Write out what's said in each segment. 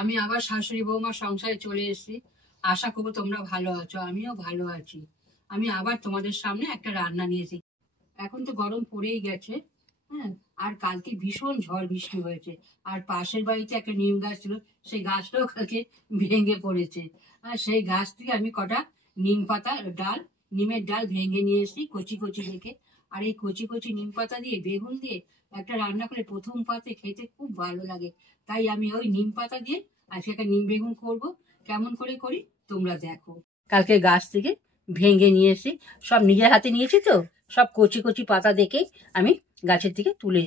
আমি আবার শাশুড়ি বৌমার সংসারে চলে এসেছি। আশা করবো তোমরা ভালো আছো, আমিও ভালো আছি। আমি আবার তোমাদের সামনে একটা রান্না নিয়েছি। এখন তো গরম পড়েই গেছে। হ্যাঁ, আর কালকে ভীষণ ঝড় বৃষ্টি হয়েছে। আর পাশের বাড়িতে একটা নিম গাছ ছিল, সেই গাছটাও কালকে ভেঙে পড়েছে। আর সেই গাছ থেকে আমি কটা নিম পাতা ডাল নিমের ডাল ভেঙে নিয়ে এসেছি কচি কচি দেখে। আর এই কচি কচি নিম পাতা দিয়ে বেগুন দিয়ে একটা রান্না করে প্রথম পাতে খেতে খুব ভালো লাগে। তাই আমি ওই নিম পাতা দিয়ে আজকে একটা নিম বেগুন করব। কেমন করে করি তোমরা দেখো। কালকে গাছ থেকে ভেঙে নিয়ে এসে সব নিজের হাতে নিয়েছি তো, সব কচি কচি পাতা দেখে আমি গাছের থেকে তুলে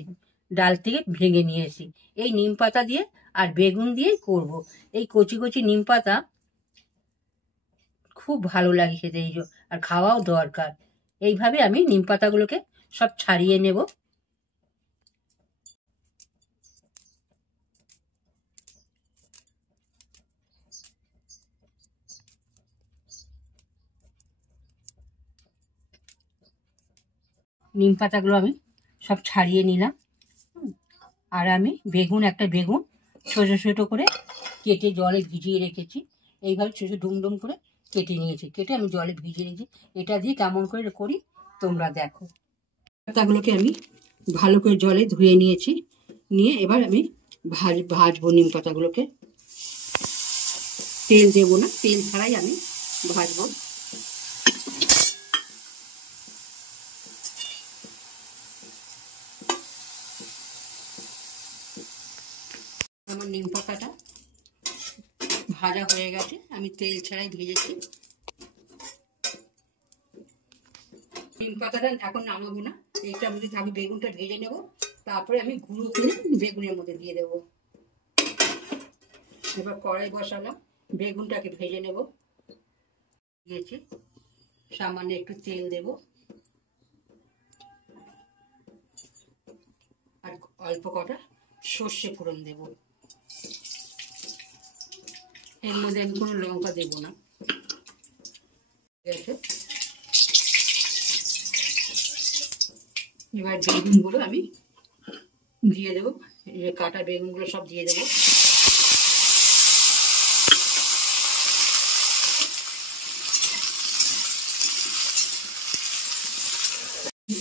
ডাল থেকে ভেঙে নিয়ে এসি। এই নিম পাতা দিয়ে আর বেগুন দিয়েই করব। এই কচি কচি নিম পাতা খুব ভালো লাগে খেতে, এই আর খাওয়াও দরকার। এইভাবে আমি নিম পাতাগুলোকে সব ছাড়িয়ে নেব। নিম পাতাগুলো আমি সব ছাড়িয়ে নিলাম। আর আমি একটা বেগুন ছোট ছোট করে কেটে জলে ভিজিয়ে রেখেছি। এইভাবে ছোট ডুমডুম করে কেটে নিয়েছি, কেটে আমি জলে ভিজিয়ে নিয়েছি। এটা দিয়ে কেমন করে করি তোমরা দেখো। পাতাগুলোকে আমি ভালো করে জলে ধুয়ে নিয়েছি, নিয়ে এবার আমি ভাজবো নিম পাতাগুলোকে। তেল দেবো না, তেল ছাড়াই আমি ভাজবো। আমার নিম পাতাটা ভাজা হয়ে গেছে, আমি তেল ছাড়াই ভেজেছি। নিম পাতাটা এখন নামাবো না, এটার মধ্যে আমি বেগুনটা ভেজে নেব। তারপরে আমি গুঁড়ো করে বেগুনের মধ্যে দিয়ে দেবো। এবার কড়াই বসালাম, বেগুনটাকে ভেজে নেব। দিয়েছি, সামান্য একটু তেল দেব আর অল্প কটা সর্ষে ফোড়ন দেব। এর মধ্যে আমি কোনো লঙ্কা দেব না। এবার বেগুনগুলো আমি দিয়ে দেবো, কাটা বেগুনগুলো সব দিয়ে দেবো।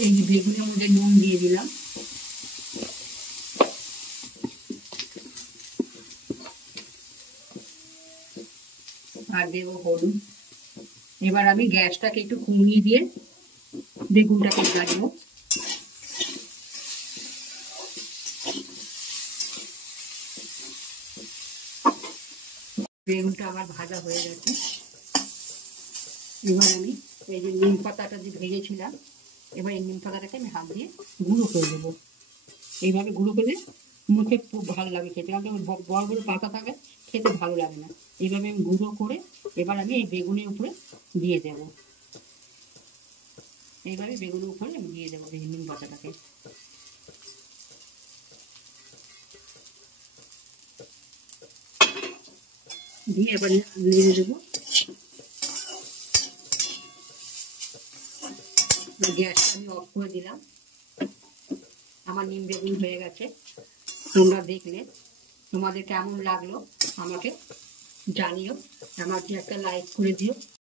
এই বেগুনের মধ্যে নুন দিয়ে দিলাম, আর দেবো হলুদ। এবার আমি গ্যাসটাকে একটু কমিয়ে দিয়ে বেগুনটাকে ভাজবো। বেগুনটা আমার ভাজা হয়ে গেছে। এবার আমি এই যে নিম পাতাটা যে ভেজেছিলাম, এবার এই নিম পাতাটাকে আমি হাত দিয়ে গুঁড়ো করে দেবো। এইভাবে গুঁড়ো করলে মুখে খুব ভালো লাগে খেতে, কারণ বড় বড় পাতা থাকে, খেতে ভালো লাগে না। এইভাবে আমি গুঁড়ো করে এবার আমি এই বেগুনের উপরে দিয়ে দেবো। এইভাবে বেগুনের উপরে আমি দিয়ে দেবো এই নিম পাতাটাকে। দিয়ে এবার নেড়ে দেবো। গ্যাসটা আমি অফ করে দিলাম। আমার নিম বেগুন হয়ে গেছে। তোমরা দেখলে তোমাদের কেমন লাগলো আমাকে জানিও, আমাকে একটা লাইক করে দিও।